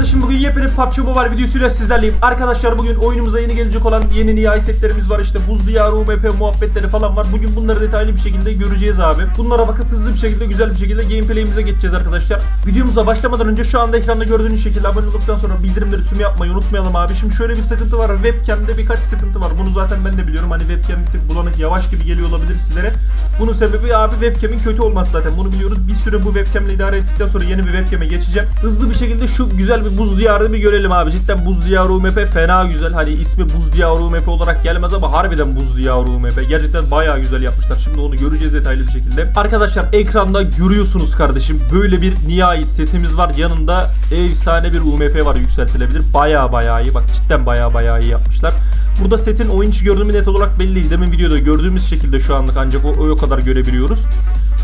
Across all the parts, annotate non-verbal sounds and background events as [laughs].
kardeşim bugün yepyeni PUBG Mobile videosuyla sizlerleyim. Arkadaşlar bugün oyunumuza yeni gelecek olan yeni nihai setlerimiz var işte buz diyarı UMP muhabbetleri falan var. Bugün bunları detaylı bir şekilde göreceğiz abi. Bunlara bakıp hızlı bir şekilde güzel bir şekilde gameplay'imize geçeceğiz arkadaşlar. Videomuza başlamadan önce şu anda ekranda gördüğünüz şekilde abone olduktan sonra bildirimleri tüm yapmayı unutmayalım abi. Şimdi şöyle bir sıkıntı var. Webcam'de birkaç sıkıntı var. Bunu zaten ben de biliyorum. Hani webcam bir tık bulanık yavaş gibi geliyor olabilir sizlere. Bunun sebebi abi webcam'in kötü olması zaten. Bunu biliyoruz. Bir süre bu webcam'le idare ettikten sonra yeni bir webcam'e geçeceğim. Hızlı bir şekilde şu güzel bir buz diyarını bir görelim abi. Cidden buz diyarı UMP fena güzel. Hani ismi buz diyarı UMP olarak gelmez ama harbiden buz diyarı UMP. Gerçekten bayağı güzel yapmışlar. Şimdi onu göreceğiz detaylı bir şekilde. Arkadaşlar ekranda görüyorsunuz kardeşim. Böyle bir nihai setimiz var. Yanında efsane bir UMP var yükseltilebilir. Bayağı bayağı iyi. Bak cidden bayağı bayağı iyi yapmışlar. Burada setin oyun içi görünümü net olarak belli değil. Demin videoda gördüğümüz şekilde şu anlık ancak o, o kadar görebiliyoruz.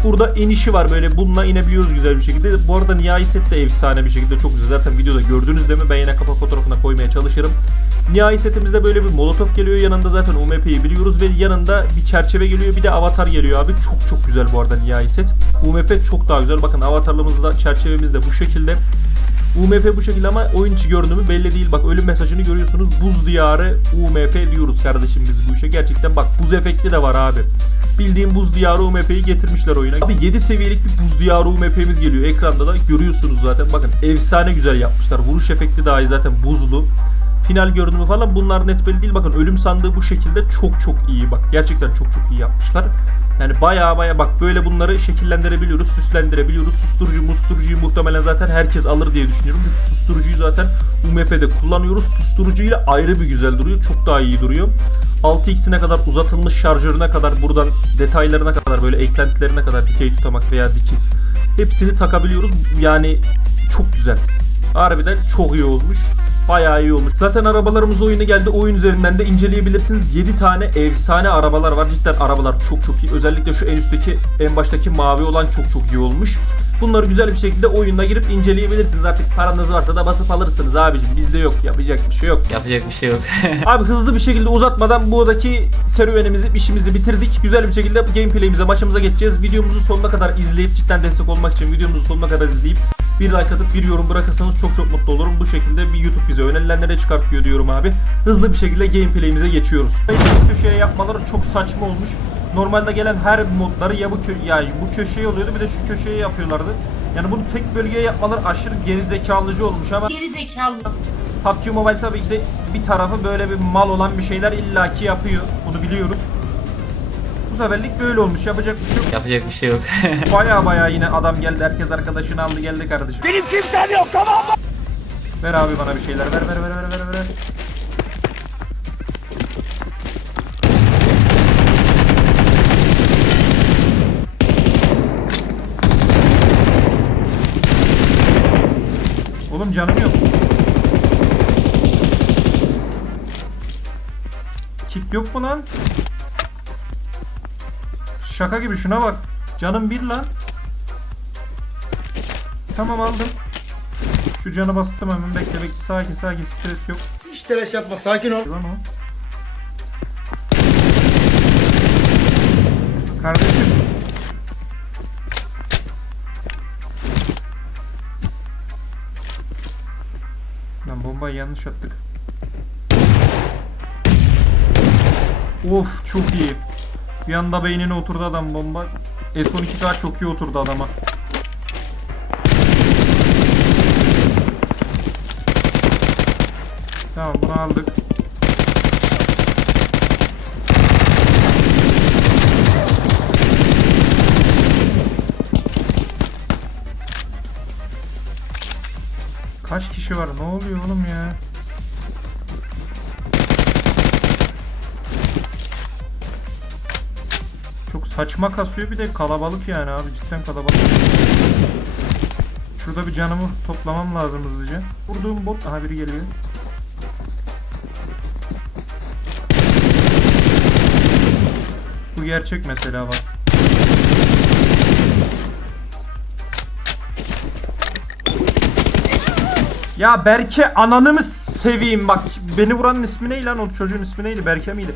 Burada inişi var böyle bununla inebiliyoruz güzel bir şekilde. Bu arada nihai set de efsane bir şekilde çok güzel. Zaten videoda gördünüz değil mi? Ben yine kapak fotoğrafına koymaya çalışırım. Nihai setimizde böyle bir molotof geliyor. Yanında zaten UMP'yi biliyoruz ve yanında bir çerçeve geliyor. Bir de avatar geliyor abi. Çok çok güzel bu arada nihai set. UMP çok daha güzel. Bakın avatarlığımızda çerçevemiz de bu şekilde. UMP bu şekilde ama oyun içi görünümü belli değil. Bak ölüm mesajını görüyorsunuz. Buz diyarı UMP diyoruz kardeşim biz bu işe. Gerçekten bak buz efekti de var abi. Bildiğim buz diyarı UMP'yi getirmişler oyuna. Abi 7 seviyelik bir buz diyarı UMP'miz geliyor. Ekranda da görüyorsunuz zaten. Bakın efsane güzel yapmışlar. Vuruş efekti dahi zaten buzlu. Final görünümü falan bunlar net belli değil. Bakın ölüm sandığı bu şekilde çok çok iyi bak. Gerçekten çok çok iyi yapmışlar. Yani baya baya bak böyle bunları şekillendirebiliyoruz, süslendirebiliyoruz. Susturucu, musturucuyu muhtemelen zaten herkes alır diye düşünüyorum. Çünkü susturucuyu zaten UMP'de kullanıyoruz. Susturucuyla ayrı bir güzel duruyor. Çok daha iyi duruyor. 6x'ine kadar uzatılmış şarjörüne kadar buradan detaylarına kadar böyle eklentilerine kadar dikey tutamak veya dikiz hepsini takabiliyoruz. Yani çok güzel. Harbiden çok iyi olmuş. Bayağı iyi olmuş. Zaten arabalarımız oyunu geldi. Oyun üzerinden de inceleyebilirsiniz. 7 tane efsane arabalar var. Cidden arabalar çok çok iyi. Özellikle şu en üstteki, en baştaki mavi olan çok çok iyi olmuş. Bunları güzel bir şekilde oyunda girip inceleyebilirsiniz. Artık paranız varsa da basıp alırsınız abicim. Bizde yok. Yapacak bir şey yok. Yapacak bir şey yok. [laughs] Abi hızlı bir şekilde uzatmadan buradaki serüvenimizi, işimizi bitirdik. Güzel bir şekilde gameplay'imize, maçımıza geçeceğiz. Videomuzu sonuna kadar izleyip, cidden destek olmak için videomuzu sonuna kadar izleyip bir like atıp bir yorum bırakırsanız çok çok mutlu olurum. Bu şekilde bir YouTube bize önerilenlere çıkartıyor diyorum abi. Hızlı bir şekilde gameplay'imize geçiyoruz. Bu köşeye yapmaları çok saçma olmuş. Normalde gelen her modları ya bu kö ya bu köşeye oluyordu bir de şu köşeye yapıyorlardı. Yani bunu tek bölgeye yapmaları aşırı gerizekalıcı olmuş ama Geri zekalı. PUBG Mobile tabii ki de bir tarafı böyle bir mal olan bir şeyler illaki yapıyor. Bunu biliyoruz. Bu seferlik böyle olmuş. Yapacak bir şey yok. Yapacak bir şey yok. [laughs] Baya baya yine adam geldi. Herkes arkadaşını aldı geldi kardeşim. Benim kimsem yok tamam mı? Ver abi bana bir şeyler. Ver ver ver ver ver ver. Oğlum canım yok. Kit yok mu lan? Şaka gibi şuna bak. Canım bir lan. Tamam aldım. Şu canı bastım hemen bekle bekle sakin sakin stres yok. Hiç telaş yapma sakin ol. Lan o. Kardeşim. Lan bombayı yanlış attık. Of çok iyi. Bir anda beynine oturdu adam bomba. S12K çok iyi oturdu adama. Tamam bunu aldık. Kaç kişi var? Ne oluyor oğlum ya? Saçma kasıyor bir de kalabalık yani abi cidden kalabalık. Şurada bir canımı toplamam lazım hızlıca. Vurduğum bot aha biri geliyor. Bu gerçek mesela bak. Ya Berke ananı mı seveyim bak beni vuranın ismi ne lan o çocuğun ismi neydi Berke miydi?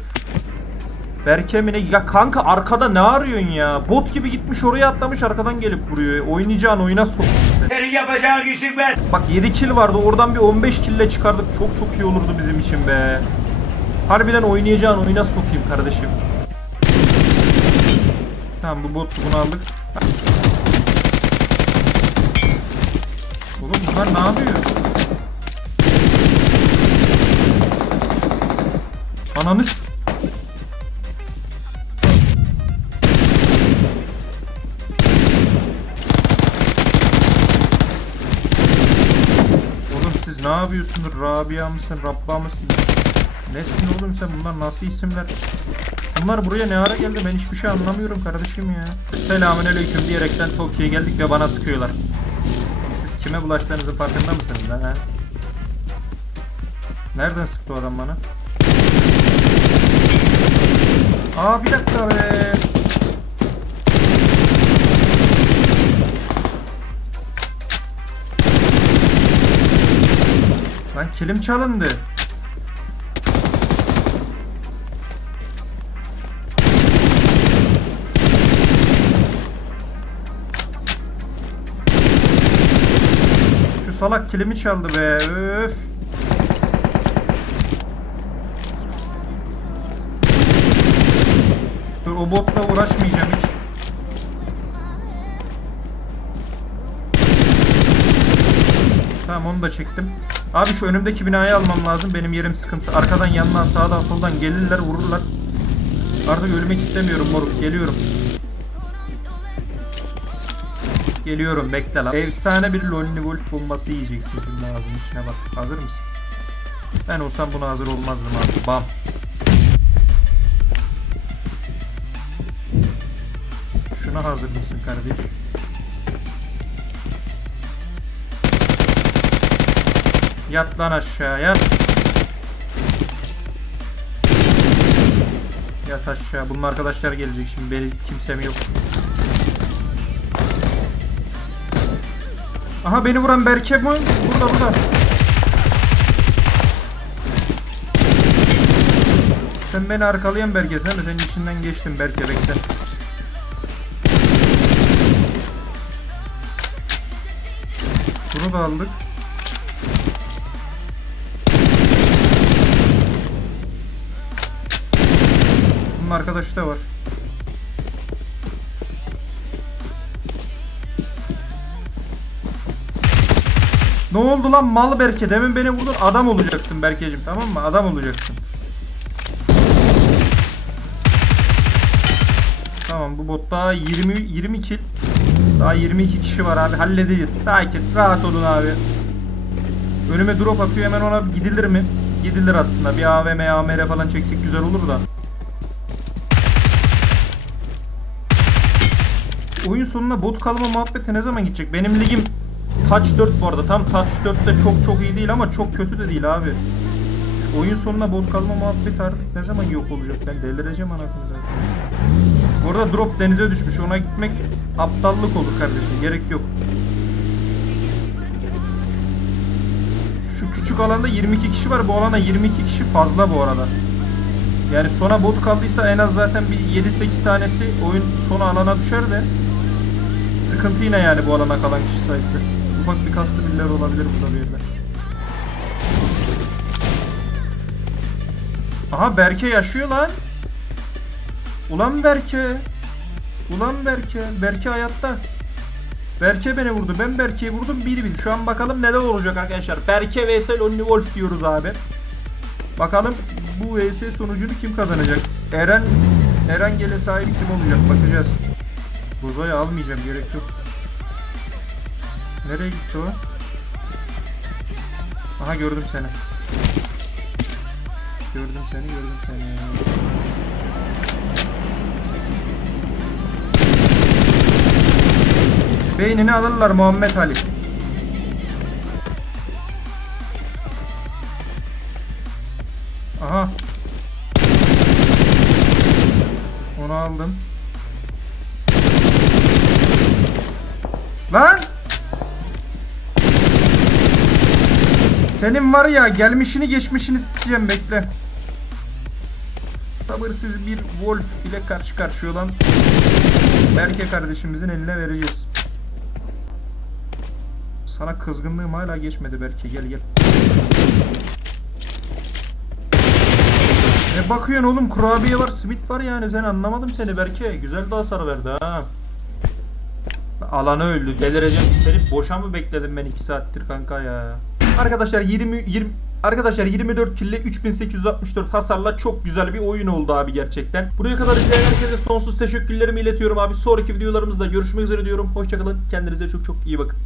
Berke mi ne? Ya kanka arkada ne arıyorsun ya? Bot gibi gitmiş oraya atlamış arkadan gelip vuruyor. Oynayacağın oyuna sok. Senin yapacağın işin ben. Bak 7 kill vardı. Oradan bir 15 kille çıkardık. Çok çok iyi olurdu bizim için be. Harbiden oynayacağın oyuna sokayım kardeşim. Tamam bu bot bunu aldık. Oğlum bunlar ne yapıyor? Ananı yapıyorsunuz? Rabia mısın? Rabba mısın? Nesin oğlum sen? Bunlar nasıl isimler? Bunlar buraya ne ara geldi? Ben hiçbir şey anlamıyorum kardeşim ya. Selamünaleyküm diyerekten Tokyo'ya geldik ve bana sıkıyorlar. Siz kime bulaştığınızın farkında mısınız lan ha? Nereden sıktı adam bana? Aa bir dakika be. Kilim çalındı. Şu salak kilimi çaldı be. Öf. Dur o botla uğraşmayacağım hiç. Tamam onu da çektim. Abi şu önümdeki binayı almam lazım. Benim yerim sıkıntı. Arkadan yandan sağdan soldan gelirler vururlar. Artık ölmek istemiyorum moruk. Geliyorum. Geliyorum bekle lan. Efsane bir Lonely Wolf bombası yiyeceksin şimdi ağzının içine bak. Hazır mısın? Ben olsam buna hazır olmazdım abi. Bam. Şuna hazır mısın kardeş? Yat lan aşağı yat. Yat aşağı. Bunun arkadaşlar gelecek şimdi. Benim kimsem yok. Aha beni vuran Berke mi? Burada burada. Sen beni arkalayan Berke sen mi? Senin içinden geçtim Berke bekle. Bunu da aldık. Arkadaşı da var. Ne oldu lan mal Berke? Demin beni vurdun. Adam olacaksın Berkeciğim tamam mı? Adam olacaksın. Tamam bu bot daha 20 20 kill. Daha 22 kişi var abi. Halledeceğiz. Sakin. Rahat olun abi. Önüme drop atıyor hemen ona gidilir mi? Gidilir aslında. Bir AVM, AMR falan çeksek güzel olur da. Oyun sonuna bot kalma muhabbeti ne zaman gidecek? Benim ligim Touch 4 bu arada. Tam Touch 4'te çok çok iyi değil ama çok kötü de değil abi. Şu oyun sonuna bot kalma muhabbeti artık ne zaman yok olacak? Ben delireceğim anasını zaten. Bu drop denize düşmüş. Ona gitmek aptallık olur kardeşim. Gerek yok. Şu küçük alanda 22 kişi var. Bu alana 22 kişi fazla bu arada. Yani sona bot kaldıysa en az zaten bir 7-8 tanesi oyun sonu alana düşer de sıkıntı yine yani bu alana kalan kişi sayısı. Ufak bir kastı birileri olabilir burada bir. Aha Berke yaşıyor lan. Ulan Berke. Ulan Berke. Berke hayatta. Berke beni vurdu. Ben Berke'yi vurdum. Bir bir. Şu an bakalım neler olacak arkadaşlar. Berke vs Lonely Wolf diyoruz abi. Bakalım bu vs sonucunu kim kazanacak? Eren Eren gele sahibi kim olacak? Bakacağız. Buzayı almayacağım. Gerek yok. Nereye gitti o? Aha gördüm seni. Gördüm seni, gördüm seni. Beynini alırlar Muhammed Ali. Aha. Onu aldım. Senin var ya gelmişini geçmişini sikeceğim bekle. Sabırsız bir Wolf ile karşı karşıya olan Berke kardeşimizin eline vereceğiz. Sana kızgınlığım hala geçmedi Berke gel gel. Ne bakıyorsun oğlum kurabiye var simit var yani sen anlamadım seni Berke. Güzel de hasar verdi ha. Alanı öldü delireceğim. Seni boşa mı bekledim ben 2 saattir kanka ya. Arkadaşlar 20 20 Arkadaşlar 24 kille 3864 hasarla çok güzel bir oyun oldu abi gerçekten. Buraya kadar izleyen herkese sonsuz teşekkürlerimi iletiyorum abi. Sonraki videolarımızda görüşmek üzere diyorum. Hoşçakalın. Kendinize çok çok iyi bakın.